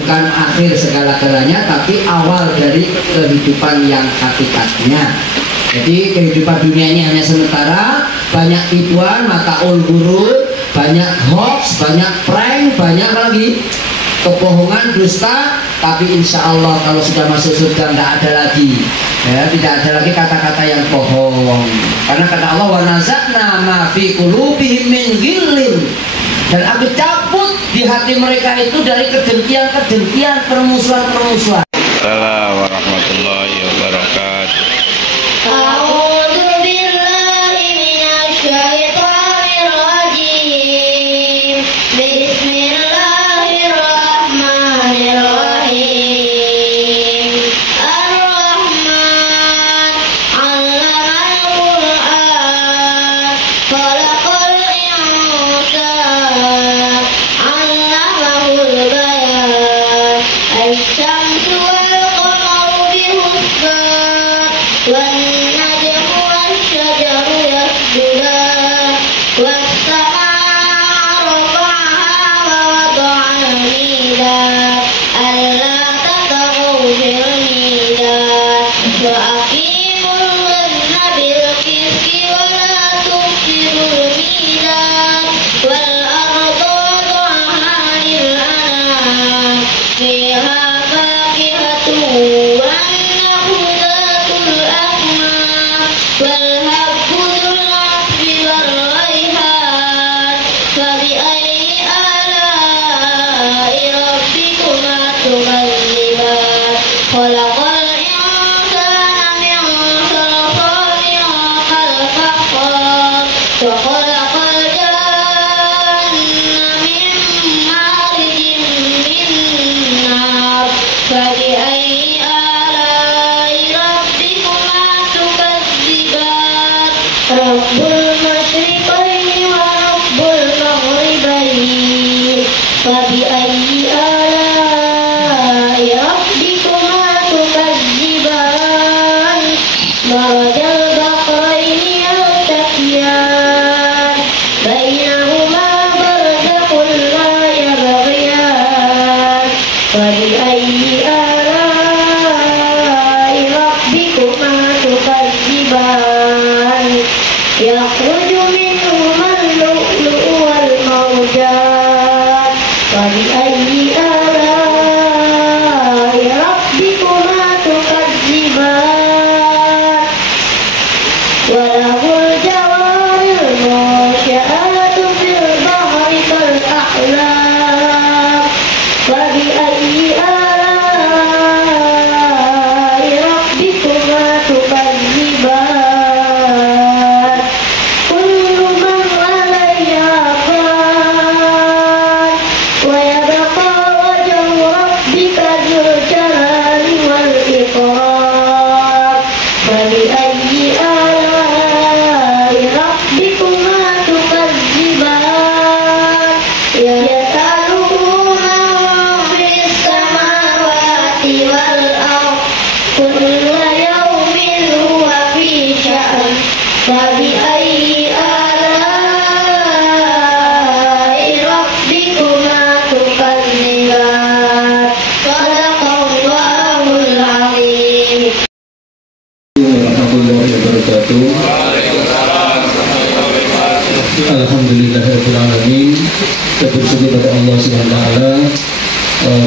bukan akhir segala-galanya, tapi awal dari kehidupan yang hakikatnya. Jadi kehidupan dunia ini hanya sementara, banyak tipuan, mataul ghurur, banyak hoax, banyak prank, banyak lagi kebohongan, dusta. Tapi insya Allah kalau sudah masuk surga nggak ada lagi, ya, tidak ada lagi kata-kata yang bohong. Karena kata Allah, wa nazakna ma fi qulubihim min ghillin, dan aku cabut di hati mereka itu dari kedengkian, permusuhan. Assalamualaikum warahmatullahi wabarakatuh. Alhamdulillahirrahmanirrahim. Kita bersyukur kepada Allah SWT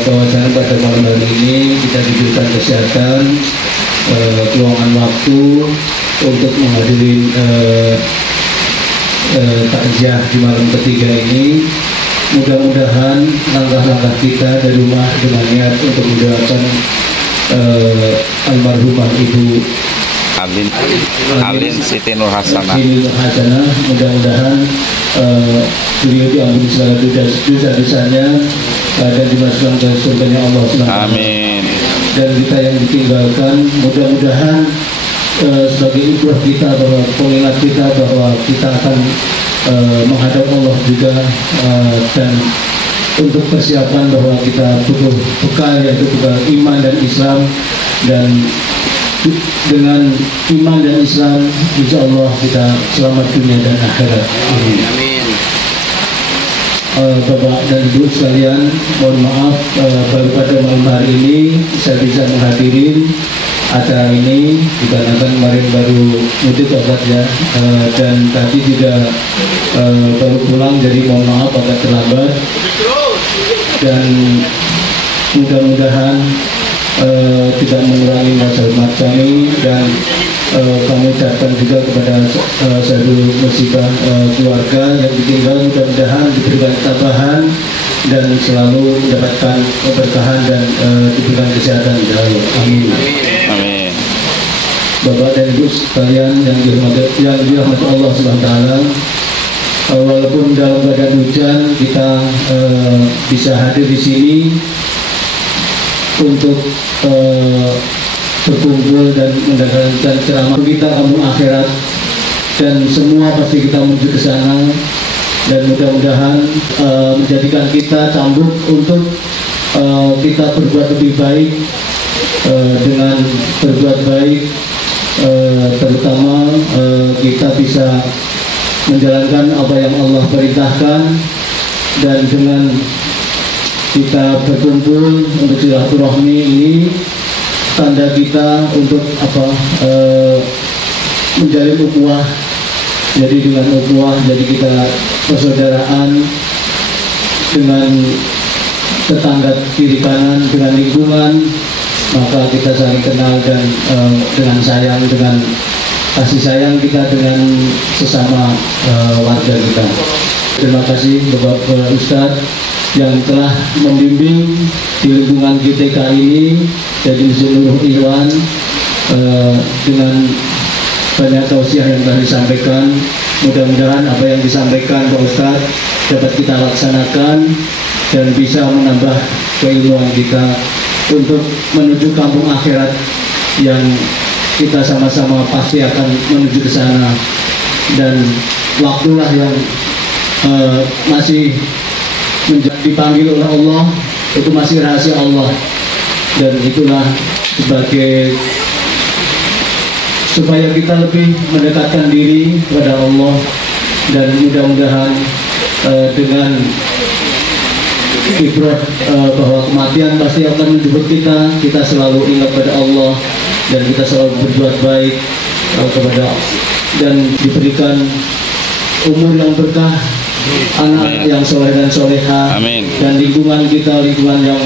bahwasanya pada malam hari ini kita diberikan kesehatan, luangan waktu untuk menghadiri takziah di malam ketiga ini. Mudah-mudahan langkah-langkah kita dari rumah dengan niat untuk mendoakan almarhumah Ibu Alin Siti Nur Hasanah. Mudah-mudahan beliau diampuni segala dosa-dosanya dan dimasukkan ke surganya Allah SWT. Amin. Dan kita yang ditinggalkan, mudah-mudahan sebagai ibrah kita, bahwa pengingat kita bahwa kita akan menghadap Allah juga, dan untuk persiapan bahwa kita butuh bekal, yaitu bekal iman dan Islam, dan dengan iman dan Islam insya Allah kita selamat dunia dan akhirat. Amin. Bapak dan Ibu sekalian, mohon maaf baru pada malam hari ini saya bisa menghadiri acara ini dikarenakan kemarin baru mudik Bapak ya, dan tadi juga baru pulang, jadi mohon maaf agak terlambat, dan mudah-mudahan tidak mengurangi rasa hormat kami, dan kami ucapkan juga kepada Saudara musibah keluarga yang ditinggal, mudah-mudahan diberikan ketabahan dan selalu mendapatkan keberkahan dan diberikan kesehatan. Amin. Amin. Bapak dan Ibu sekalian yang dirahmati Allah SWT, walaupun dalam keadaan hujan kita bisa hadir di sini untuk berkumpul dan mendengarkan ceramah kita kampung akhirat, dan semua pasti kita menuju ke sana, dan mudah-mudahan menjadikan kita cambuk untuk kita berbuat lebih baik, dengan berbuat baik terutama kita bisa menjalankan apa yang Allah perintahkan, dan dengan kita berkumpul untuk silaturahmi ini tanda kita untuk menjalin ukhuwah. Jadi dengan ukhuwah, jadi kita persaudaraan dengan tetangga kiri kanan, dengan lingkungan, maka kita saling kenal, dan dengan sayang, dengan kasih sayang kita dengan sesama warga kita. Terima kasih Bapak Ustadz yang telah membimbing di lingkungan GTK ini dan di seluruh Iwan, dengan banyak tausiah yang telah disampaikan. Mudah-mudahan apa yang disampaikan Pak Ustadz dapat kita laksanakan dan bisa menambah keilmuan kita untuk menuju kampung akhirat yang kita sama-sama pasti akan menuju ke sana. Dan waktulah yang masih dipanggil oleh Allah, itu masih rahasia Allah, dan itulah sebagai supaya kita lebih mendekatkan diri kepada Allah, dan mudah-mudahan dengan ibrah bahwa kematian pasti akan menjemput kita selalu ingat pada Allah, dan kita selalu berbuat baik kepada, dan diberikan umur yang berkah, anak yang soleh dan soleha, dan lingkungan kita lingkungan yang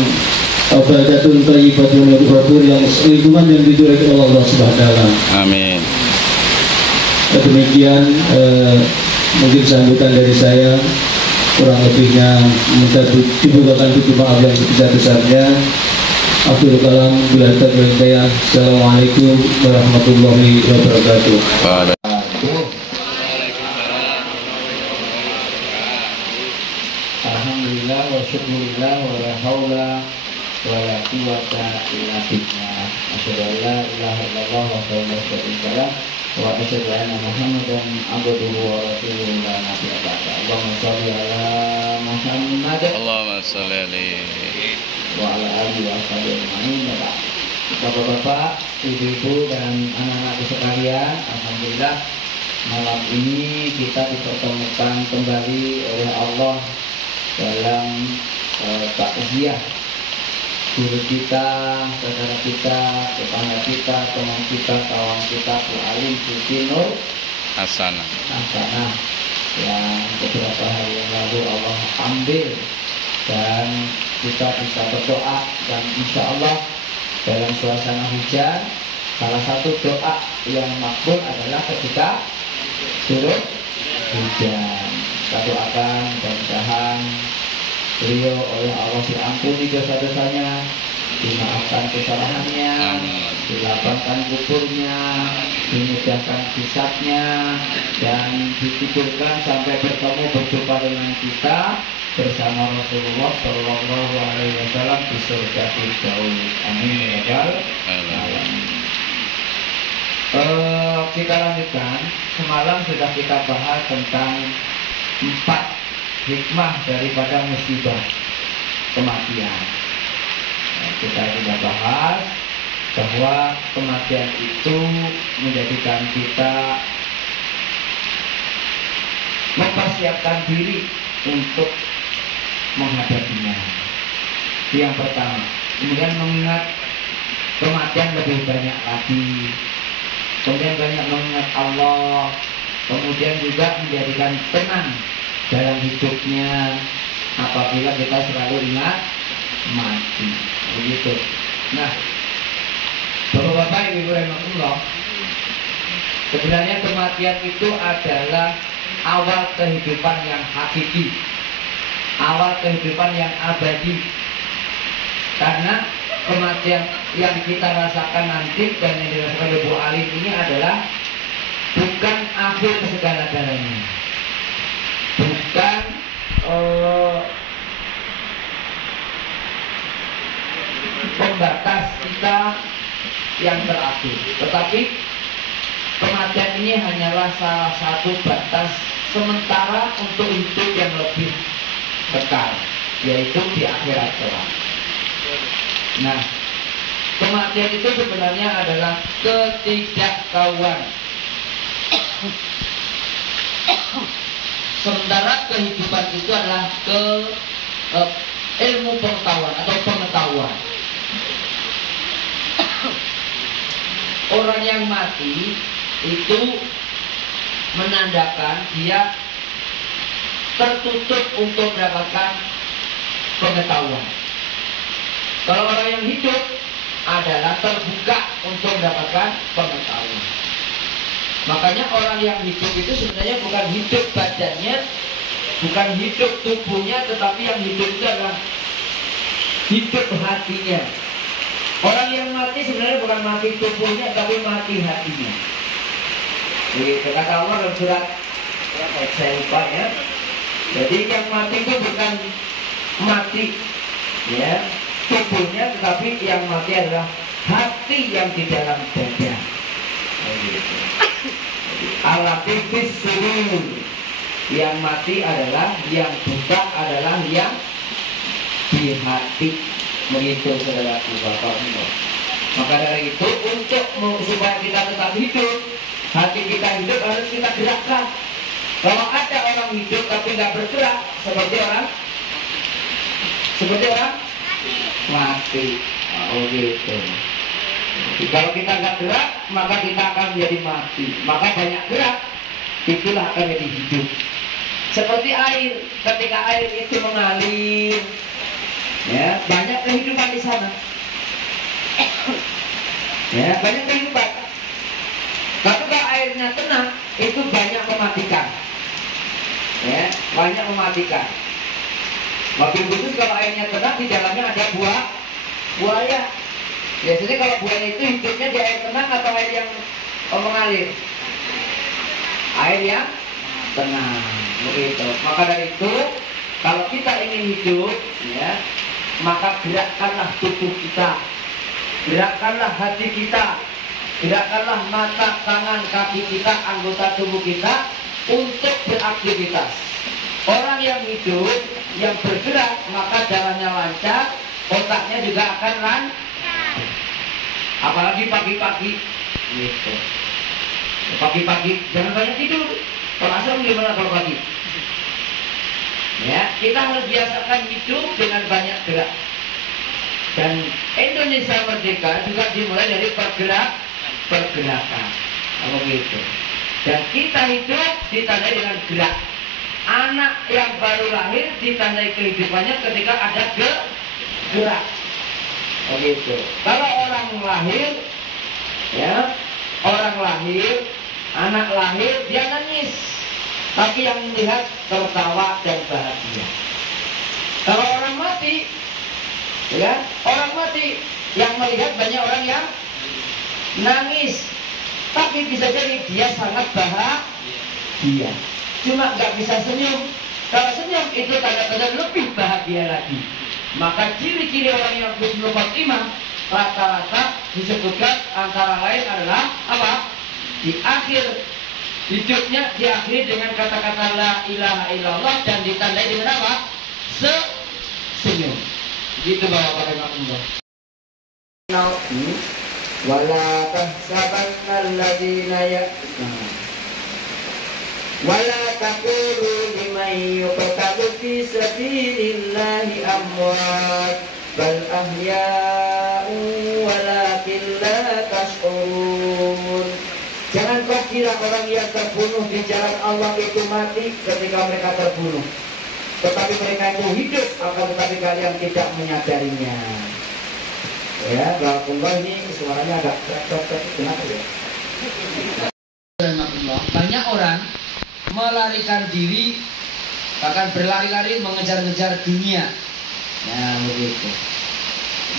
baldatun thayyibatun ghafur, yang lingkungan yang diridhoi oleh Allah Subhanahu wa taala. Amin. Demikian mungkin sambutan dari saya, kurang lebihnya minta dibukakan tutup maaf yang sebesar-besarnya. Abdul Kalam bila terjaya. Assalamualaikum warahmatullahi wabarakatuh. Alhamdulillah wa syukurillah wa la hawla wa la quwwata illa billah. Asyhadu an la ilaha illallah wa la syarika lah wa asyhadu anna Muhammadan abduhu wa rasuluhu la nabiyya ba'da. Allahumma shalli ala Muhammad. Allahumma shalli alaihi wa ala alihi wa sahbihi. Bapak-bapak, ibu-ibu dan anak-anakku sekalian, alhamdulillah malam ini kita dipertemukan kembali oleh Allah dalam takziah guru kita, saudara kita, tetangga kita, teman kita, kawan kita, alim Siti Nur Hasanah yang beberapa hari yang lalu Allah ambil, dan kita bisa berdoa, dan insya Allah dalam suasana hujan, salah satu doa yang makbul adalah ketika turun hujan. Kita doakan mudah-mudahan beliau oleh Allah diampuni dosa-dosanya, dimaafkan kesalahannya, dilapangkan kuburnya, dimudahkan hisabnya, dan dikuburkan sampai bertemu berjumpa dengan kita bersama Rasulullah Shallallahu Alaihi Wasallam di surga Firdaus. Amin ya rabbal alamin. Kita lanjutkan. Semalam sudah kita bahas tentang 4 hikmah daripada musibah kematian. Kita sudah bahas bahwa kematian itu menjadikan kita mempersiapkan diri untuk menghadapinya. Itu yang pertama. Kemudian mengingat kematian lebih banyak lagi. Kemudian banyak mengingat Allah. Kemudian juga menjadikan tenang dalam hidupnya apabila kita selalu ingat mati. Begitu. Nah, Bapak-bapak, Ibu rahimahullah, sebenarnya kematian itu adalah awal kehidupan yang hakiki, awal kehidupan yang abadi. Karena kematian yang kita rasakan nanti dan yang dirasakan oleh Bu Alim ini adalah bukan akhir segala-galanya, bukan pembatas kita yang terakhir, tetapi kematian ini hanyalah salah satu batas sementara untuk hidup yang lebih kekal, yaitu di akhirat kelak. Nah, kematian itu sebenarnya adalah ketidaktahuan, sementara kehidupan itu adalah ilmu pengetahuan atau pengetahuan. Orang yang mati itu menandakan dia tertutup untuk mendapatkan pengetahuan. Kalau orang yang hidup adalah terbuka untuk mendapatkan pengetahuan. Makanya orang yang hidup itu sebenarnya bukan hidup badannya, bukan hidup tubuhnya, tetapi yang hidup itu adalah hidup hatinya. Orang yang mati sebenarnya bukan mati tubuhnya, tapi mati hatinya. Begitu kata Allah dalam surat, saya lupa ya. Jadi yang mati itu bukan mati ya tubuhnya, tetapi yang mati adalah hati yang di dalam dada. Al-latifis surur, yang mati adalah, yang buka adalah yang di hati. Begitu saudaraku Bapak Ibu. Maka dari itu untuk supaya kita tetap hidup, hati kita hidup, harus kita gerakkan. Kalau ada orang hidup tapi nggak bergerak, seperti orang mati. Oh gitu. Kalau kita nggak gerak, maka kita akan menjadi mati. Maka banyak gerak, itulah akan menjadi hidup. Seperti air, ketika air itu mengalir, ya banyak kehidupan di sana. Ya banyak kehidupan. Tapi kalau airnya tenang, itu banyak mematikan. Ya banyak mematikan. Mobil khusus kalau airnya tenang, di dalamnya ada buaya. Biasanya kalau buaya itu hidupnya di air tenang atau air yang mengalir? Air yang tenang. Begitu. Maka dari itu, kalau kita ingin hidup, ya, maka gerakkanlah tubuh kita, gerakkanlah hati kita, gerakkanlah mata, tangan, kaki kita, anggota tubuh kita untuk beraktivitas. Orang yang hidup, yang bergerak, maka jalannya lancar, otaknya juga akan lancar. Apalagi pagi-pagi, gitu. Pagi-pagi jangan banyak tidur. Kalau asal gimana kalau pagi? Ya, kita harus biasakan hidup dengan banyak gerak. Dan Indonesia merdeka juga dimulai dari pergerakan. Kalau gitu. Dan kita hidup ditandai dengan gerak. Anak yang baru lahir ditandai kehidupannya ketika ada gerak. Begitu. Kalau orang lahir, ya, anak lahir dia nangis, tapi yang melihat tertawa dan bahagia. Kalau orang mati, ya, orang mati yang melihat banyak orang yang nangis, tapi bisa jadi dia sangat bahagia. Cuma nggak bisa senyum. Kalau senyum itu tanda-tanda lebih bahagia lagi. Maka ciri-ciri orang yang husnul khotimah rata-rata disebutkan antara lain adalah apa? Di akhir hidupnya diakhiri dengan kata-kata la ilaha illallah dan ditandai dengan apa? Senyum. Gitu Bapak Rahimahullah. Wala tahsabanna alladziina wala taqulu liman yuqtalu fi sabilillah amwat bal ahya'u walakin la tash'urun. Jangan kau kira orang yang terbunuh di jalan Allah itu mati ketika mereka terbunuh, tetapi mereka itu hidup, akan tetapi kalian tidak menyadarinya. Ya, Barakallah, ini suaranya agak cocok, kenapa ya? Banyak orang melarikan diri, bahkan berlari-lari mengejar-ngejar dunia. Nah, begitu.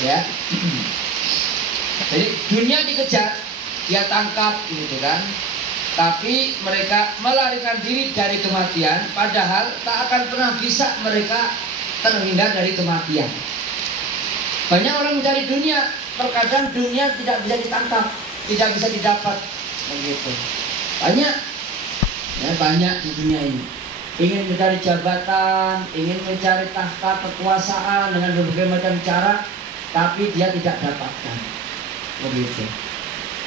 Ya. Jadi dunia dikejar, dia tangkap, gitu kan. Tapi mereka melarikan diri dari kematian, padahal tak akan pernah bisa mereka terhindar dari kematian. Banyak orang mencari dunia, terkadang dunia tidak bisa ditangkap, tidak bisa didapat, begitu. Banyak, ya, banyak di dunia ini. Ingin mencari jabatan, ingin mencari tahta kekuasaan dengan berbagai macam cara, tapi dia tidak dapatkan, begitu.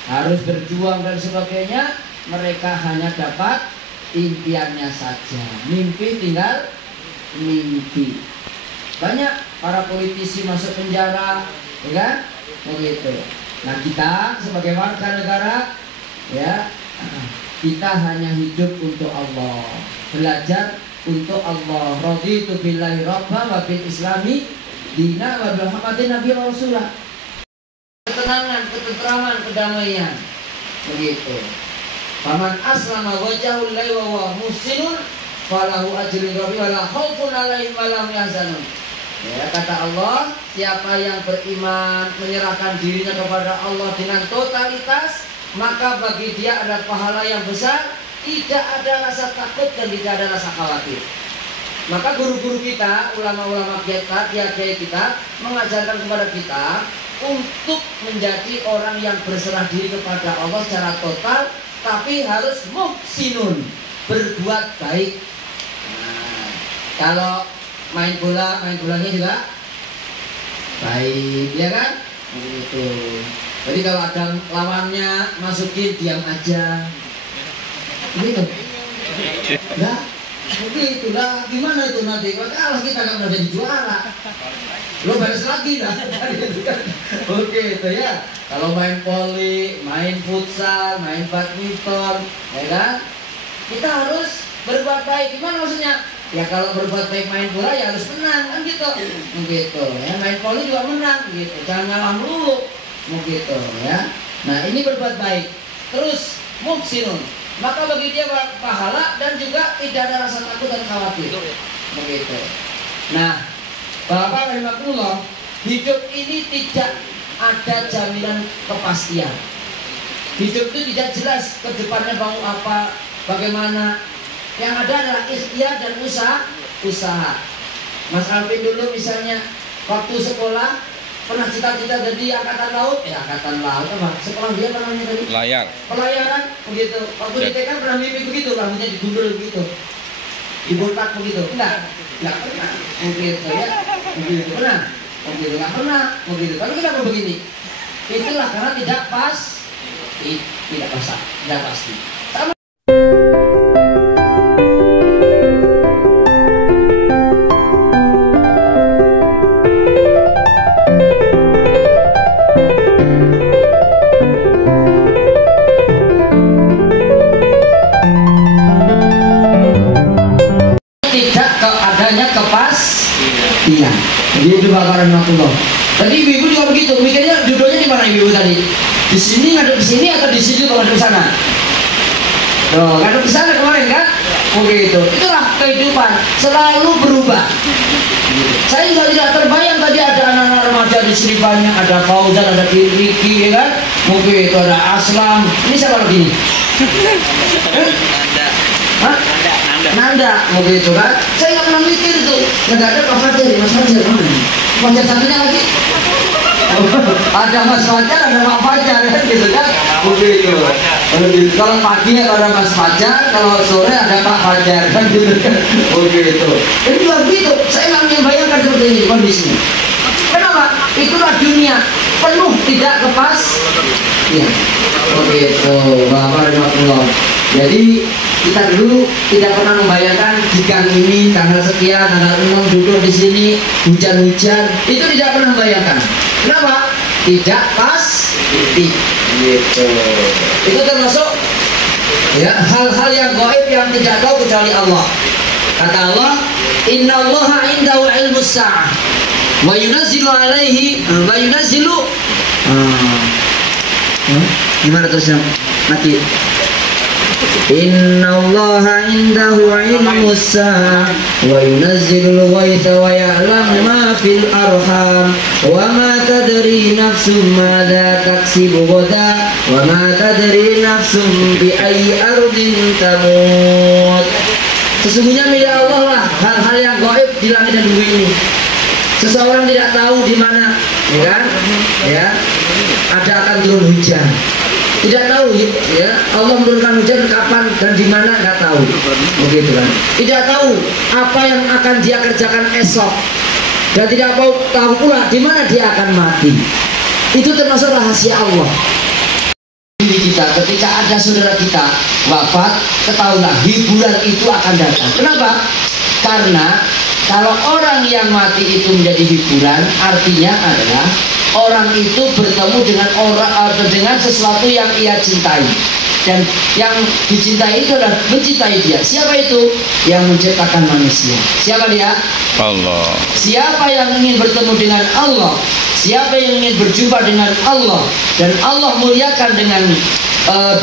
Harus berjuang dan sebagainya, mereka hanya dapat impiannya saja. Mimpi tinggal mimpi. Banyak para politisi masuk penjara, ya kan? Begitu. Nah, kita sebagai warga negara, ya, kita hanya hidup untuk Allah, belajar untuk Allah. Raditu billahi rabba wa bil islami dina wa bil Muhammadin nabi rasulah. Ketenangan, ketentraman, kedamaian. Begitu. Faman aslama wajhahul lillahi wa huwa muhsinun falahu ajrun ghafi wa la khaufun 'alaihim wa la hum yahzanun. Ya, kata Allah, siapa yang beriman menyerahkan dirinya kepada Allah dengan totalitas, maka bagi dia ada pahala yang besar, tidak ada rasa takut dan tidak ada rasa khawatir. Maka guru-guru kita, ulama-ulama kita, kiai-kiai kita mengajarkan kepada kita untuk menjadi orang yang berserah diri kepada Allah secara total, tapi harus muhsinun, berbuat baik. Nah, kalau main bolanya juga baik, ya kan? Begitu. Jadi kalau ada lawannya masukin, diam aja. Begitu. Nah, begitu lah. Gimana itu nanti? Kalau kalah kita nggak pernah jadi juara. Lo balas lagi dah. Oke, itu ya. Kalau main voli, main futsal, main badminton, ya kan? Kita harus berbuat baik. Gimana maksudnya? Ya kalau berbuat baik main bola ya harus menang, kan gitu. Begitu. Ya, main voli juga menang, gitu. Jangan ngalah melulu, begitu ya. Nah, ini berbuat baik. Terus muhsinun, maka bagi dia pahala dan juga tidak ada rasa takut dan khawatir. Begitu. Nah, Bapak rahimakumullah, hidup ini tidak ada jaminan kepastian. Hidup itu tidak jelas ke depannya mau apa, bagaimana. Yang ada adalah ikhtiar dan usaha. Mas Alvin dulu misalnya waktu sekolah pernah cita-cita jadi angkatan laut, angkatan laut apa? Sekolah dia apa namanya tadi? Pelayaran, begitu. Waktu di TK pernah mimpi begitu, rambutnya digundul begitu, dibotak begitu. Enggak pernah. Begitu ya, begitu pernah. Begitu nggak pernah, begitu. Tapi kenapa begini? Itulah karena tidak pasti. Sama. Iya, gitu Bapak rahmatullah. Tadi ibu juga begitu, mikirnya duduknya di mana ibu tadi? Di sini ngadep ke sini atau di situ ngadep ke sana? Tuh, ngadep ke sana kemarin kan? Begitu. Itulah kehidupan, selalu berubah. Saya juga tidak terbayang tadi ada anak-anak remaja di sini banyak, ada Fauzan, ada Riki, ya kan? Mungkin itu ada Aslam. Ini siapa lagi nih? Nanda, begitu kan? Saya nggak pernah mikir itu. Nggak ada Pak Fajar, Mas Fajar mana? Fajar satunya lagi. Ada Mas Fajar, ada Pak Fajar kan gitu kan? Begitu. Kalau pagi ada Mas Fajar, kalau sore ada Pak Fajar kan gitu kan? Begitu. Jadi juga begitu. Saya nggak membayangkan seperti ini kondisinya. Kenapa? Itulah dunia penuh tidak kepas. Ya, begitu. Bapak rahmatullah. Jadi kita dulu tidak pernah membayangkan di di gang ini tanggal sekian, tanggal 6 duduk di sini, hujan-hujan, itu tidak pernah membayangkan. Kenapa? Tidak pasti. Gitu. Itu termasuk ya hal-hal yang gaib yang tidak tahu kecuali Allah. Kata Allah, innallaha indahu ilmus sa'ah wa yunazzilu alaihi wa yunazzilu gimana terusnya mati. Innallaha indahu ilmus sa'ah wa yunazzilul ghaitha wa ya'lamu ma fil arham wa ma tadri nafsun madza taksibu ghadan wa ma tadri nafsun bi ayyi ardin tamut. Sesungguhnya milik Allah lah hal-hal yang gaib di langit dan bumi ini. Seseorang tidak tahu di mana, ya kan? Ya, ada akan turun hujan. Tidak tahu, ya. Allah menurunkan hujan kapan dan di mana nggak tahu. Begitu kan? Tidak tahu apa yang akan dia kerjakan esok dan tidak tahu pula di mana dia akan mati. Itu termasuk rahasia Allah. Kita ketika ada saudara kita wafat, ketahuilah hiburan itu akan datang. Kenapa? Karena kalau orang yang mati itu menjadi hiburan, artinya adalah orang itu bertemu dengan dengan sesuatu yang ia cintai, dan yang dicintai itu adalah mencintai dia. Siapa itu? Yang menciptakan manusia. Siapa dia? Allah. Siapa yang ingin bertemu dengan Allah, siapa yang ingin berjumpa dengan Allah, dan Allah muliakan dengan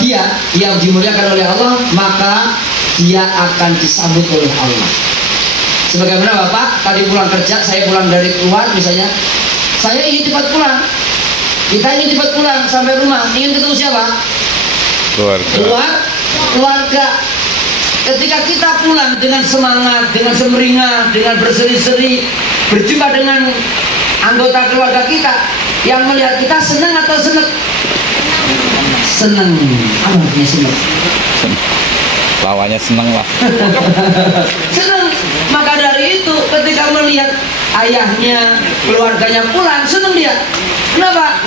dia dimuliakan oleh Allah, maka dia akan disambut oleh Allah. Sebagaimana Bapak tadi pulang kerja, saya pulang dari keluar misalnya, saya ingin cepat pulang, kita ingin cepat pulang sampai rumah, ingin ketemu siapa? Keluarga. Ketika kita pulang dengan semangat, dengan semeringah, dengan berseri-seri, berjumpa dengan anggota keluarga kita, yang melihat kita senang atau senang? Senang. Apa artinya senang? Lawannya senang lah. Senang. Maka dari itu ketika melihat ayahnya, keluarganya pulang, senang dia. Kenapa?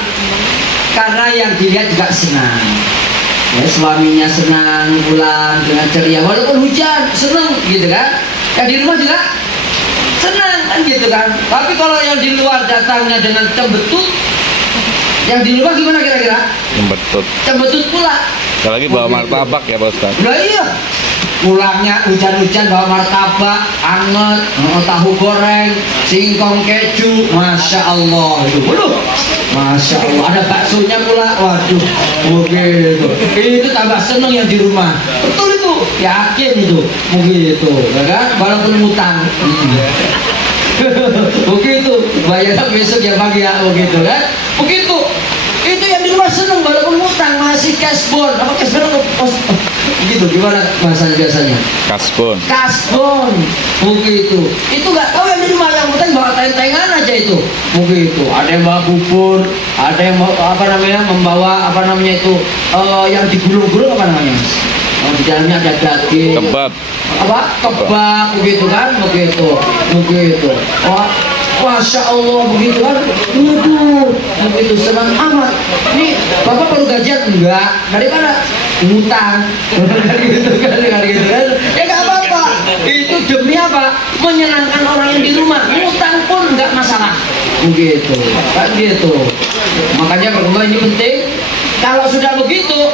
Karena yang dilihat juga senang. Ya, suaminya senang pulang dengan ceria walaupun hujan, senang gitu kan. Yang di rumah juga senang kan gitu kan. Tapi kalau yang di luar datangnya dengan cembetut, yang di rumah gimana kira-kira? Cembetut pula. Sekali lagi bawa martabak ya Pak Ustaz. Nah iya, pulangnya hujan-hujan bawa martabak, anget, tahu goreng, singkong keju, masya Allah itu. Waduh, masya Allah. Ada baksonya pula, waduh, begitu. Itu tambah seneng yang di rumah. Betul itu, yakin itu, begitu, ya kan? Walaupun ngutang. Begitu, bayarnya besok ya pagi ya, begitu kan? Begitu. Itu yang di rumah seneng walaupun ngutang, masih cashbon. Apa cashbon? Begitu, gimana bahasanya biasanya? Kasbon. Begitu. Itu nggak tahu yang di rumah, yang penting bawa tentengan aja itu. Begitu. Ada yang bawa bubur, ada yang membawa yang digulung-gulung apa namanya? Di dalamnya ada daging. Kebab. Kebab begitu kan? Begitu. Masya Allah begitu kan? Begitu senang amat. Ini Bapak perlu gajian? Enggak. Dari mana? Ngutang. Gitu kan? Ya nggak apa-apa. Itu demi apa? Menyenangkan orang yang di rumah. Ngutang pun nggak masalah. Begitu. Kan gitu. Makanya perkembangan ini penting. Kalau sudah begitu,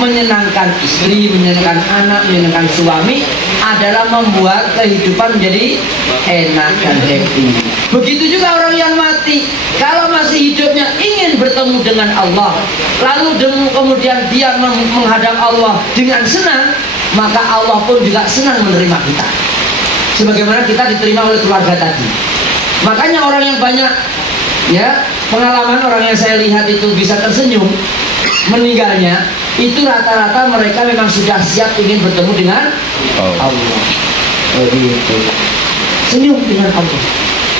menyenangkan istri, menyenangkan anak, menyenangkan suami adalah membuat kehidupan menjadi enak dan happy. Begitu juga orang yang mati, kalau masih hidupnya ingin bertemu dengan Allah, lalu kemudian dia menghadap Allah dengan senang, maka Allah pun juga senang menerima kita. Sebagaimana kita diterima oleh keluarga tadi. Makanya orang yang banyak, ya, pengalaman orang yang saya lihat itu bisa tersenyum meninggalnya, itu rata-rata mereka memang sudah siap ingin bertemu dengan Allah. Begitu. Senyum dengan Allah.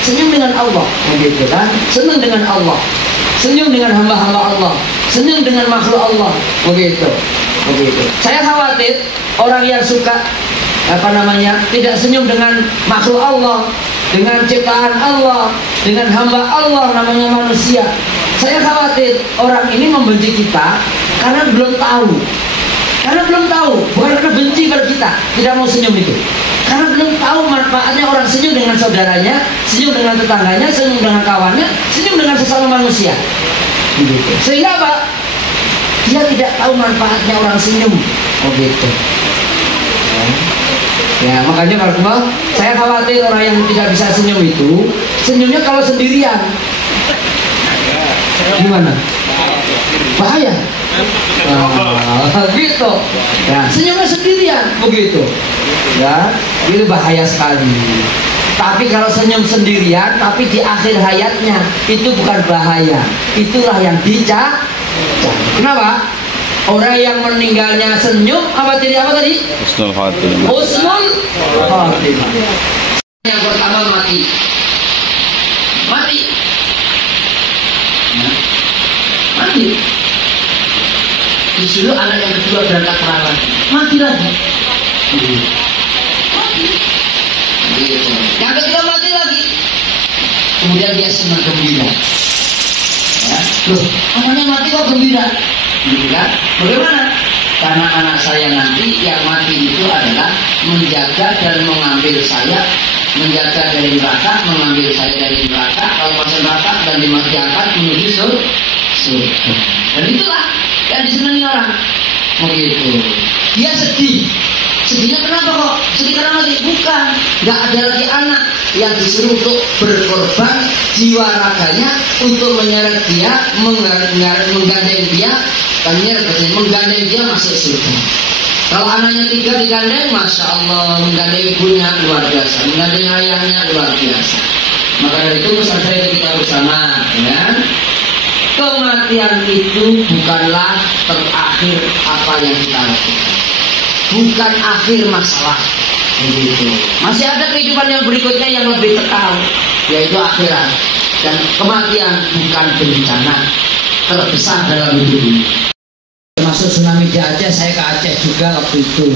Senyum dengan Allah. Begitu kan? Senang dengan Allah. Senyum dengan hamba-hamba Allah. Senyum dengan makhluk Allah. Begitu. Saya khawatir orang yang suka tidak senyum dengan makhluk Allah, dengan ciptaan Allah, dengan hamba Allah namanya manusia. Saya khawatir orang ini membenci kita karena belum tahu. Bukan karena benci pada kita, tidak mau senyum itu. Karena belum tahu manfaatnya orang senyum dengan saudaranya, senyum dengan tetangganya, senyum dengan kawannya, senyum dengan sesama manusia. Sehingga apa? Dia tidak tahu manfaatnya orang senyum. Oh gitu. Ya makanya kalau saya khawatir orang yang tidak bisa senyum itu senyumnya kalau sendirian. Gimana? Bahaya. Gitu. Ya, senyumnya sendirian begitu. Ya, itu bahaya sekali. Tapi kalau senyum sendirian, tapi di akhir hayatnya itu bukan bahaya. Itulah yang bijak. Kenapa? Orang yang meninggalnya senyum apa jadi apa tadi? Husnul Khatimah. Husnul Khatimah. Yang pertama mati. Mati. Mati. Disuruh anak yang kedua berangkat perang. Mati lagi. Mati. Yang ketiga mati lagi. Kemudian dia senang gembira. Ya. Loh, namanya mati kok gembira? Gitu kan? Bagaimana? Karena anak saya nanti yang mati itu adalah menjaga dan mengambil saya, menjaga dari neraka, mengambil saya dari neraka, kalau masuk neraka dan diangkat menuju surga. Dan itulah yang disenangi orang. Begitu. Dia sedih. Sedihnya kenapa kok? Sedih karena mati? Bukan. Gak ada lagi anak yang disuruh untuk berkorban jiwa raganya untuk menyeret dia, menggandeng dia, menggandeng dia masuk surga. Kalau anaknya 3 digandeng, masya Allah, menggandeng ibunya luar biasa, menggandeng ayahnya luar biasa. Maka dari itu pesan saya kita bersama, ya. Kematian itu bukanlah terakhir apa yang kita lakukan. Bukan akhir masalah. Begitu. Masih ada kehidupan yang berikutnya yang lebih kekal, yaitu akhirat. Dan kematian bukan bencana terbesar dalam hidup ini. Termasuk tsunami di Aceh, saya ke Aceh juga waktu itu.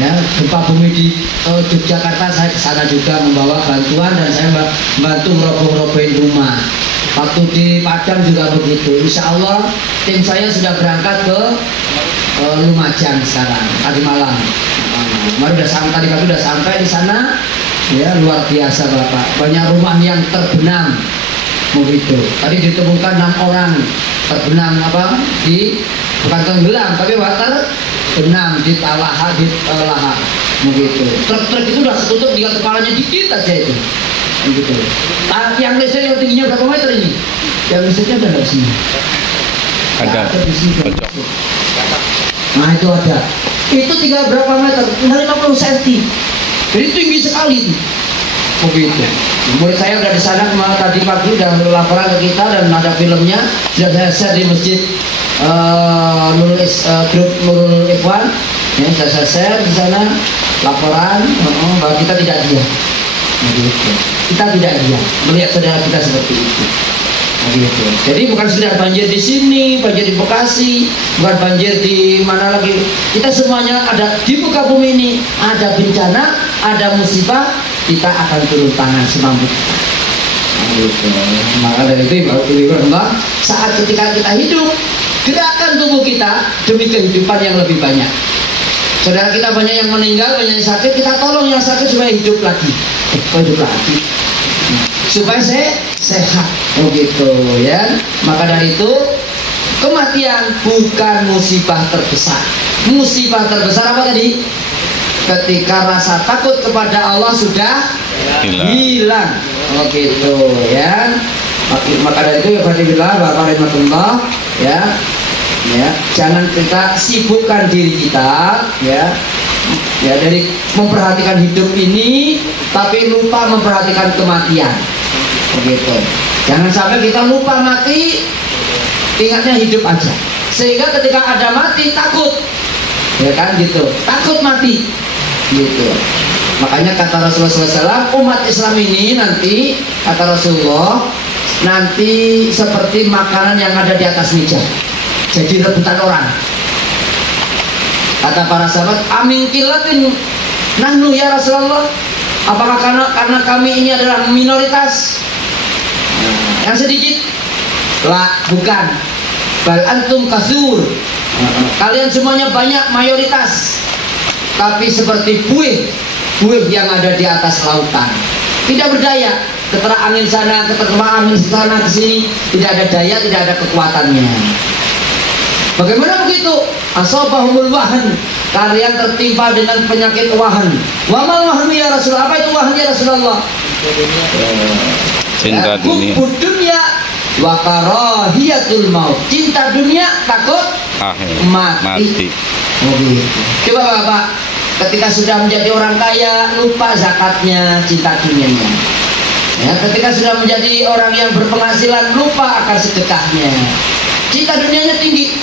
Ya, gempa bumi di Yogyakarta saya ke sana juga membawa bantuan dan saya membantu meroboh-robohin rumah. Waktu di Padang juga begitu. Insya Allah tim saya sudah berangkat ke Lumajang sekarang, tadi malam. Kemarin tadi kami sudah sampai di sana. Ya, luar biasa Bapak. Banyak rumah yang terbenam. Begitu. Tadi ditemukan 6 orang terbenam di bukan tenggelam tapi terbenam di lahat. Begitu. Truk-truk itu sudah ketutup tinggal kepalanya dikit aja itu. Begitu. Yang listrik yang tingginya berapa meter ini? Yang listriknya ada nggak sini? Ada. Nah itu ada. Itu tinggal berapa meter? Tinggal 50 cm. Jadi tinggi sekali itu. Begitu. Murid saya udah di sana tadi pagi udah laporan ke kita dan ada filmnya sudah saya share di masjid grup Nurul Ikhwan. Ya, sudah saya share di sana laporan bahwa kita tidak diam. Begitu. Kita tidak diam melihat saudara kita seperti itu. Begitu. Jadi bukan sekedar banjir di sini, banjir di Bekasi, bukan banjir di mana lagi. Kita semuanya ada di muka bumi ini, ada bencana, ada musibah, kita akan turun tangan semampu kita. Begitu. Maka dari itu Ibu Allah, saat ketika kita hidup, gerakan tubuh kita demi kehidupan yang lebih banyak. Saudara kita banyak yang meninggal, banyak yang sakit, kita tolong yang sakit supaya hidup lagi. Hidup lagi. Supaya sehat, begitu ya. Maka dari itu kematian bukan musibah terbesar. Musibah terbesar apa tadi? Ketika rasa takut kepada Allah sudah hilang. Begitu ya. Maka dari itu ya Fadilillah Bapak Rahmatullah ya. Ya, jangan kita sibukkan diri kita ya dari memperhatikan hidup ini tapi lupa memperhatikan kematian. Begitu. Jangan sampai kita lupa mati, ingatnya hidup aja. Sehingga ketika ada mati takut. Ya kan gitu. Takut mati. Gitu. Makanya kata Rasulullah SAW, umat Islam ini nanti kata Rasulullah nanti seperti makanan yang ada di atas meja. Jadi rebutan orang. Kata para sahabat, amin kilatin nahnu ya Rasulullah. Apakah karena kami ini adalah minoritas yang sedikit? Lah, bukan. Bal antum kasur. Kalian semuanya banyak mayoritas. Tapi seperti buih buih yang ada di atas lautan. Tidak berdaya, keterak angin sana, keterima angin sana ke sini, tidak ada daya, tidak ada kekuatannya. Bagaimana begitu? Asabahumul wahan, kalian tertimpa dengan penyakit wahan. Wa mal wahan ya Rasulullah? Apa itu wahan ya Rasulullah? Cinta dunia. Hubbud dunya wa karahiyatul maut. Cinta dunia, takut mati. Oh gitu. Coba Bapak, ketika sudah menjadi orang kaya lupa zakatnya, cinta dunianya. Ya, ketika sudah menjadi orang yang berpenghasilan lupa akan sedekahnya. Cinta dunianya tinggi.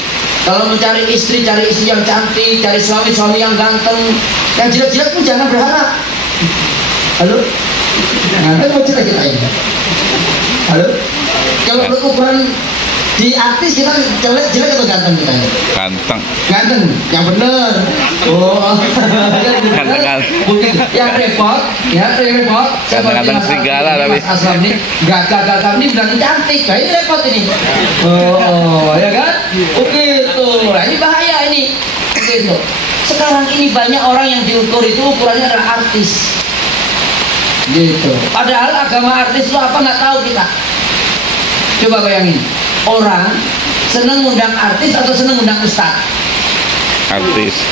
Kalau mencari istri, cari istri yang cantik, cari suami yang ganteng. Yang jilat-jilat pun jangan berharap. Halo? Nah, mau cerita ini. Halo? Kalau ukuran di artis kita jelek atau ganteng kita ini? Ganteng, yang bener. Oh, ganteng. Yang repot, Ganteng serigala tapi. Mas Aslam ini gagal ini bilang cantik, nah ini repot ini. Oh, ya kan? Begitu. Nah ini bahaya ini. Begitu. Sekarang ini banyak orang yang diukur itu ukurannya adalah artis. Gitu. Padahal agama artis itu apa nggak tahu kita. Coba bayangin, orang seneng ngundang artis atau seneng ngundang ustaz? Artis.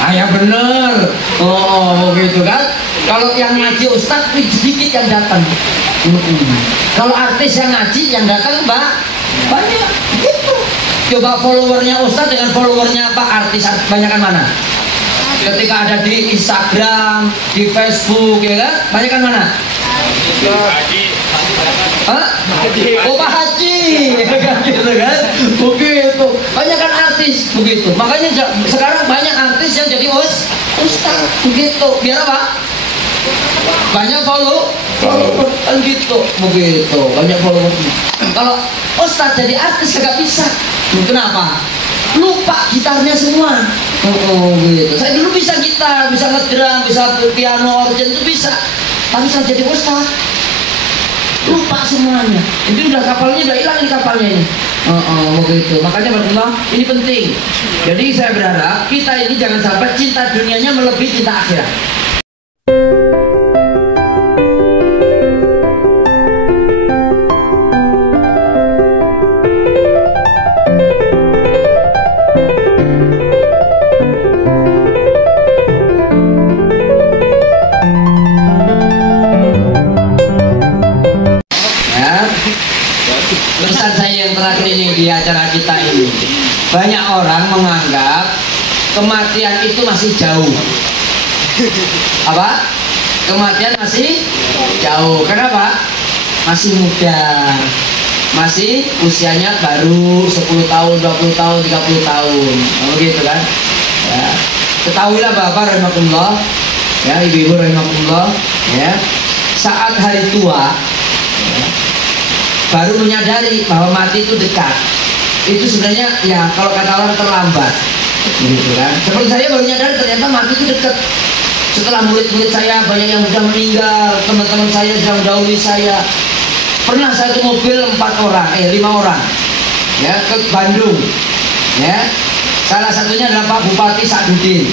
Ah ya bener. Oh gitu kan. Kalau yang ngaji ustaz sedikit yang datang. Kalau artis yang ngaji yang datang banyak. Gitu. Coba followernya ustaz dengan followernya Pak artis banyakan mana? Ketika ada di Instagram, di Facebook, ya kan? Banyakan mana? Hah? Oh Pak Haji, gitu kan? Begitu. Banyakan artis, begitu. Makanya sekarang banyak artis yang jadi ustaz, begitu. Biar apa? Banyak follow, kan gitu, begitu. Banyak follow. Kalau ustaz jadi artis nggak bisa. Kenapa? Lupa gitarnya semua. Oh gitu. Saya dulu bisa gitar, bisa ngedrum, bisa piano, organ itu bisa. Tapi saya jadi ustaz lupa semuanya. Itu udah kapalnya udah hilang ini kapalnya ini. Begitu. Makanya bagaimana ini penting. Jadi saya berharap kita ini jangan sampai cinta dunianya melebihi cinta akhirat. Pesan saya yang terakhir ini di acara kita ini, banyak orang menganggap kematian itu masih jauh. Apa? Kematian masih jauh. Kenapa? Masih muda, masih usianya baru 10 tahun, 20 tahun, 30 tahun. Begitu kan? Ya. Ketahuilah Bapak rahimakumullah, ya Ibu-ibu rahimakumullah, ya. Saat hari tua, ya, baru menyadari bahwa mati itu dekat. Itu sebenarnya ya kalau kata orang terlambat, gitu kan. Seperti saya baru menyadari ternyata mati itu dekat. Setelah murid-murid saya banyak yang sudah meninggal, teman-teman saya sudah mendahului saya. Pernah satu mobil 5 orang, ya ke Bandung, ya. Salah satunya adalah Pak Bupati Sadudin,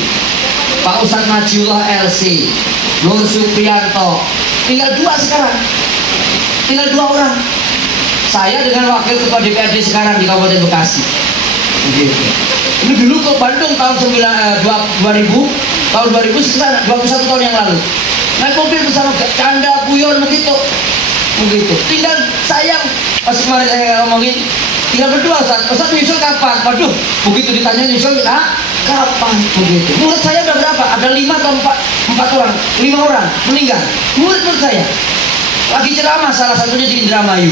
Pak Ustadz Majiullah LC, Nur Supriyanto. Tinggal 2 sekarang, tinggal 2 orang. Saya dengan wakil ketua DPRD sekarang di Kabupaten Bekasi. Begitu. Ini dulu ke Bandung tahun 2000 sekitar 21 tahun yang lalu. Naik mobil bersama Canda Buyon begitu. Tinggal saya pas kemarin saya ngomongin tinggal berdua Ustaz nyusul kapan? Waduh, begitu ditanya nyusul kapan? Begitu. Murid saya udah berapa? Ada 5 atau 4 orang, 5 orang meninggal. Murid saya. Lagi ceramah salah satunya di Indramayu.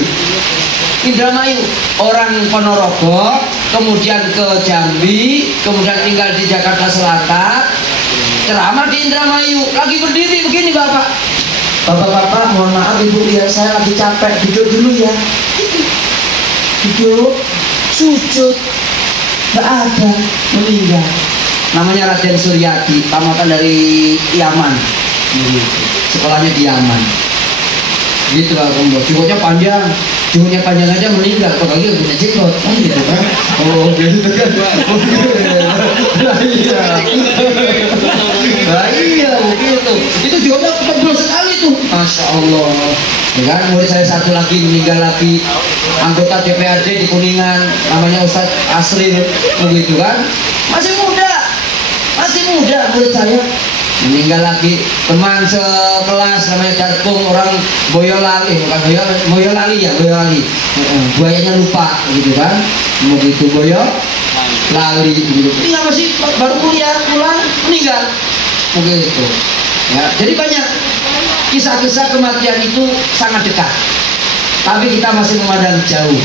Orang Ponorogo, kemudian ke Jambi, kemudian tinggal di Jakarta Selatan, ceramah di Indramayu, lagi berdiri begini Bapak. Bapak-bapak, mohon maaf Ibu ya, saya lagi capek, duduk dulu ya. Duduk, sujud, nggak ada, meninggal. Namanya Raden Suryadi, tamatan dari Yaman, sekolahnya di Yaman. Gitu lah Kombo, jengkotnya panjang aja meninggal, apalagi punya jenggot, kan gitu kan? Oh gitu kan? Nah, iya. Nah, iya begitu. Itu juga tebal sekali tuh. Masya Allah. Ya kan, murid saya satu lagi meninggal lagi, anggota DPRD di Kuningan, namanya Ustadz Asrin, begitu kan? Masih muda murid saya meninggal lagi. Teman sekelas namanya Darpung, orang Boyolali, bukan Boyolali ya, Boyolali. Buayanya lupa, gitu kan? Begitu Boyolali, gitu. Tinggal masih baru kuliah, pulang meninggal, begitu. Ya, jadi banyak kisah-kisah kematian itu sangat dekat, tapi kita masih memandang jauh.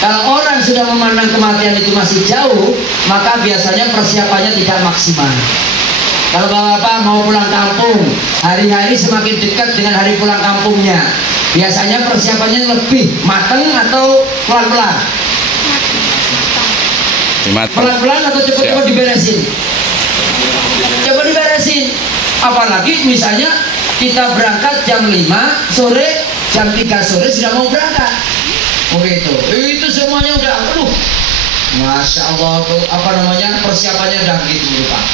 Kalau orang sudah memandang kematian itu masih jauh, maka biasanya persiapannya tidak maksimal. Kalau bapak-bapak mau pulang kampung, hari-hari semakin dekat dengan hari pulang kampungnya, biasanya persiapannya lebih matang atau pelan-pelan? Pelan-pelan atau cepat-cepat diberesin? Cepat diberesin. Apalagi misalnya kita berangkat jam 5 sore, jam 3 sore sudah mau berangkat. Begitu. Itu semuanya udah, Masya Allah, persiapannya udah begitu Pak.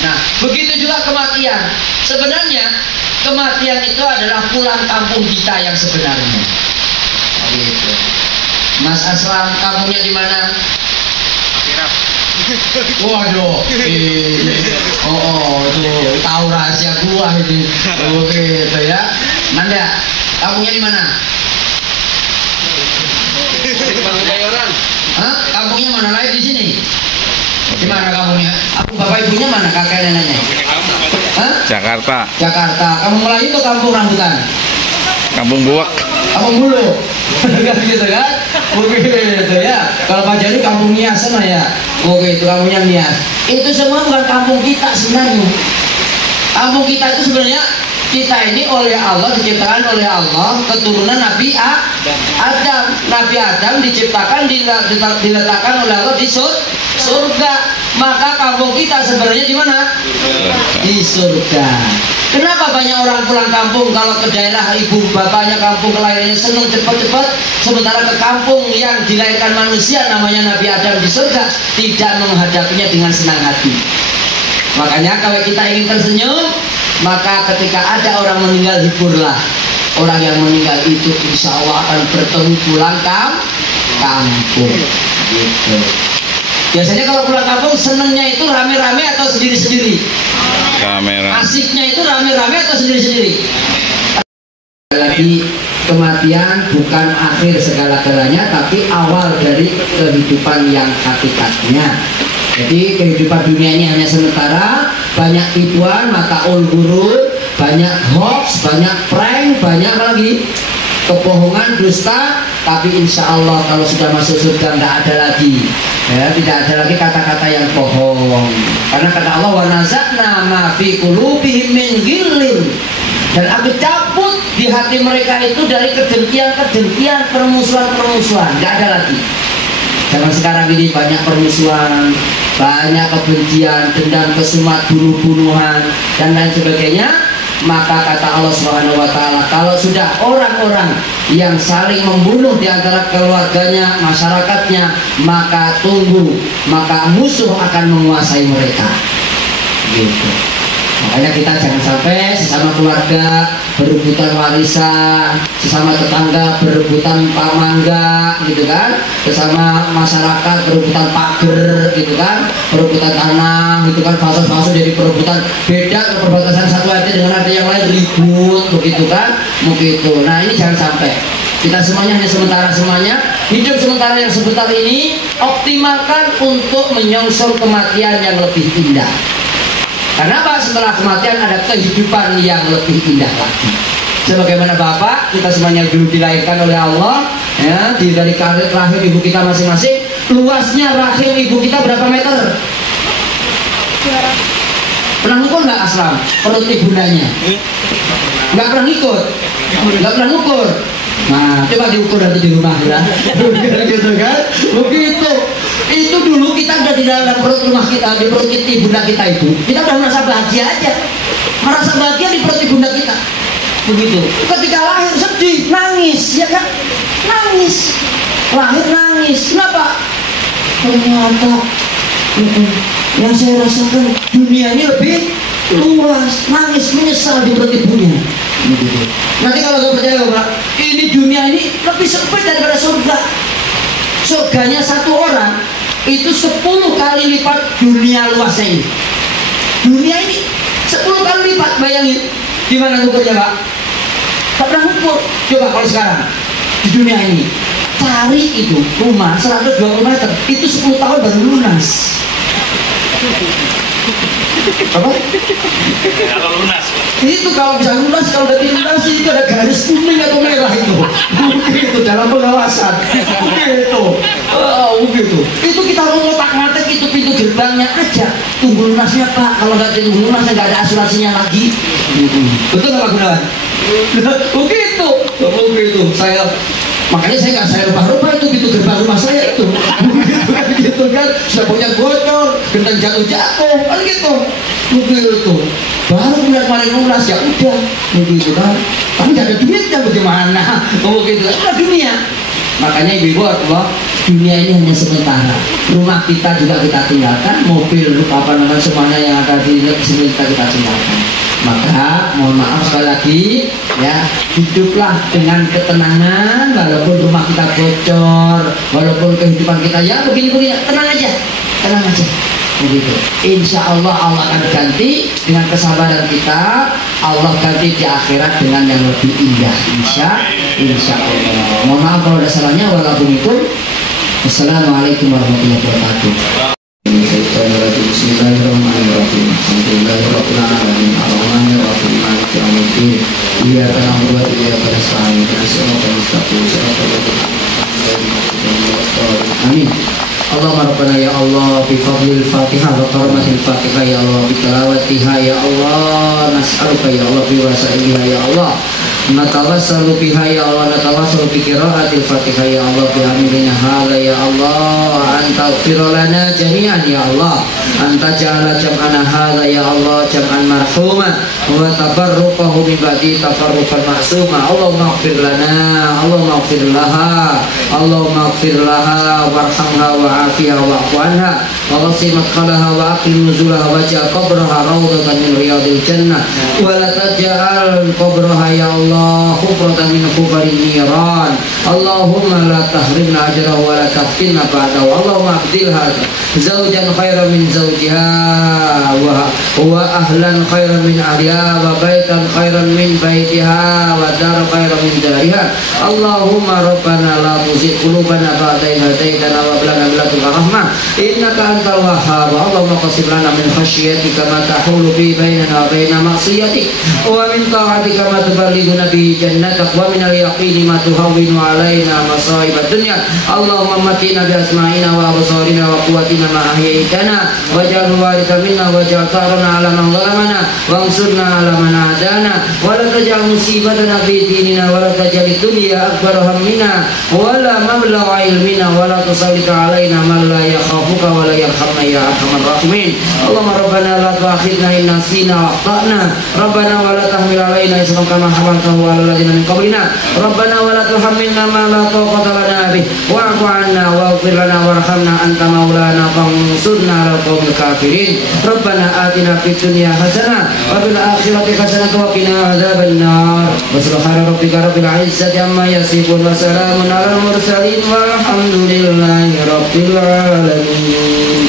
Nah, begitu juga kematian. Sebenarnya kematian itu adalah pulang kampung kita yang sebenarnya. Begitu. Mas Aslam, kampungnya di mana? Waduh, itu tahu rahasia gua ini. Begitu ya. Nanda, kampungnya di mana? Hah? Kampungnya mana? Lahir di sini? Di mana kampungnya? Aku bapak ibunya mana? Kakek neneknya? Hah? Jakarta. Kampung Melayu atau kampung rambutan? Kampung Buak. Kampung Bulu. Gitu kan? Begitu ya. Kalau Pak Jadi kampung Nias sana ya. Begitu kampungnya Nias. Itu semua bukan kampung kita sebenarnya. Kampung kita itu sebenarnya, kita ini oleh Allah, diciptakan oleh Allah, keturunan Nabi Adam. Nabi Adam diciptakan, diletakkan oleh Allah di surga. Maka kampung kita sebenarnya di mana? Di surga. Kenapa banyak orang pulang kampung kalau ke daerah ibu bapaknya kampung kelahirannya senang cepat-cepat, sementara ke kampung yang dilahirkan manusia namanya Nabi Adam di surga tidak menghadapinya dengan senang hati. Makanya kalau kita ingin tersenyum, maka ketika ada orang meninggal, hiburlah. Orang yang meninggal itu insya Allah akan bertemu pulang kampung. Gitu. Biasanya kalau pulang kampung senengnya itu rame-rame atau sendiri-sendiri? Kamera. Asiknya itu rame-rame atau sendiri-sendiri? Lagi kematian bukan akhir segala-galanya, tapi awal dari kehidupan yang hakikatnya. Jadi kehidupan dunia ini hanya sementara, banyak tipuan, mataul gurur, banyak hoax, banyak prank, banyak lagi kebohongan, dusta. Tapi insya Allah kalau sudah masuk surga tidak ada lagi, ya, tidak ada lagi kata-kata yang bohong. Karena kata Allah, wa nazakna ma fi qulubihim min ghillin, dan aku cabut di hati mereka itu dari kedengkian, permusuhan, tidak ada lagi. Zaman sekarang ini banyak permusuhan, banyak kebencian, dendam, kesumat, bunuh-bunuhan, dan lain sebagainya. Maka kata Allah Subhanahu wa Ta'ala, kalau sudah orang-orang yang saling membunuh di antara keluarganya, masyarakatnya, maka musuh akan menguasai mereka. Gitu. Makanya kita jangan sampai sesama keluarga berebutan warisan, sesama tetangga berebutan pamangga, gitu kan, sesama masyarakat berebutan pager, gitu kan, berebutan tanah, gitu kan, fase-fase jadi perebutan, beda perbatasan satu RT dengan RT yang lain, ribut, begitu kan, begitu. Nah ini jangan sampai. Kita semuanya hanya sementara, semuanya hidup sementara yang sebentar ini optimalkan untuk menyongsong kematian yang lebih indah. Kenapa? Setelah kematian ada kehidupan yang lebih indah lagi. Sebagaimana Bapak, kita semuanya dulu dilahirkan oleh Allah, ya, dari rahim ibu kita masing-masing. Luasnya rahim ibu kita berapa meter? Pernah ngukur nggak Aslam? Perut ibundanya? Nggak pernah ngikut? Nggak pernah ngukur? Nah, coba diukur nanti di rumah ya. Gitu kan? Begitu. Itu dulu kita udah di dalam perut rumah kita, di perut ibunda kita itu, kita udah merasa bahagia aja, merasa bahagia di perut ibunda kita. Begitu. Ketika lahir sedih, nangis, ya kan? Nangis. Lahir nangis. Kenapa? Ternyata yang saya rasakan dunia ini lebih luas, nangis, menyesal di perut ibunya. Begitu. Nanti kalau kau percaya Pak, ini dunia ini lebih sempit daripada surga. Surganya satu orang itu 10 kali lipat dunia luasnya ini. Dunia ini 10 kali lipat, bayangin. Gimana ngukurnya Pak? Tak pernah ngukur. Coba kalau sekarang di dunia ini cari itu rumah 120 meter itu 10 tahun baru lunas. Apa? Kalau lunas. Itu kalau bisa lunas, kalau udah lunas itu ada garis kuning atau merah itu. Begitu dalam pengawasan. Begitu. Oh, begitu. Itu kita ngotak-ngatik itu pintu gerbangnya aja. Tunggu lunasnya Pak. Kalau nggak tunggu lunasnya nggak ada asuransinya lagi. Betul nggak Pak Gunawan? Begitu. Begitu. Makanya saya nggak saya rubah-rubah itu pintu gerbang rumah saya itu. Begitu kan, sudah punya bocor, genteng jatuh-jatuh, kan gitu. Begitu. Baru kemarin lunas ya udah, begitu kan. Tapi nggak ada duitnya bagaimana? Begitu. Itu dunia. Makanya ibu Allah, dunia ini hanya sementara. Rumah kita juga kita tinggalkan, mobil, semuanya yang ada di sini kita tinggalkan. Maka mohon maaf sekali lagi ya, hiduplah dengan ketenangan walaupun rumah kita bocor, walaupun kehidupan kita ya begini-begini, tenang aja begitu. Insya Allah Allah akan ganti dengan kesabaran kita. Allah ganti di akhirat dengan yang lebih indah. Insya Allah. Mohon maaf kalau ada salahnya. Walaupun Assalamualaikum warahmatullahi wabarakatuh. Bismillahirrahmanirrahim. Alhamdulillahirrahmanirrahim. Ar-Rahmanirrahim. Maliki yaumiddin. Iyyaka na'budu wa iyyaka nasta'in. Ihdinas mustaqim. Amin. Allahumma rabbana ya Allah bi fadlil Fatihah wa karamatil Fatihah ya Allah bi tilawatiha ya Allah nas'aluka ya Allah bi wasailiha ya Allah natawassalu biha ya Allah natawassalu bi qiraatil Fatihah ya Allah bi amrina hadza ya Allah anta ighfir lana jami'an ya Allah anta ja'ala jam'ana hadza ya Allah jam'an marhuma wa tafarruqahu min ba'di tafarruqan ma'suma Allahumma ighfir lana Allahumma ighfir laha Allahumma ighfir laha warhamha wa عافيها واعف عنها وغسل مدخلها واقم نزولها واجعل قبرها روضة من رياض الجنة ولا تجعل قبرها يا الله حفرة من حفر النيران اللهم لا تحرمنا أجره ولا تفتنا بعده اللهم أبدلها زوجا خيرا من زوجها وأهلا خيرا من أهلها وبيتا خيرا من بيتها ودار خيرا من دارها اللهم ربنا لا تزغ قلوبنا بعد إذ هديتنا وهب لنا من لدنك رحمة إنك أنت الوهاب اللهم اقسم لنا من خشيتك ما تحول به بيننا وبين معصيتك ومن طاعتك ما تبلغنا به جنتك ومن اليقين ما تهون علينا مصائب الدنيا اللهم متنا بأسماعنا وأبصارنا وقوتنا ما أحييتنا واجعل الوارث منا واجعل ثارنا على من ظلمنا وانصرنا على من عادانا ولا تجعل مصيبتنا في ديننا ولا تجعل الدنيا أكبر همنا ولا مبلغ علمنا ولا تسلط علينا من لا يخافك ولا يرحمنا يا أرحم الراحمين اللهم ربنا لا تؤاخذنا إن نسينا وأخطأنا ربنا ولا تحمل علينا إصرا كما حملته على الذين من قبلنا ربنا ولا تحملنا ما لا طاقة لنا به واعف عنا واغفر لنا وارحمنا أنت مولانا فانصرنا على القوم الكافرين ربنا آتنا في الدنيا حسنة وفي الآخرة حسنة وقنا عذاب النار وسبحان ربك رب العزة عما يصفون وسلام على المرسلين والحمد لله رب العالمين.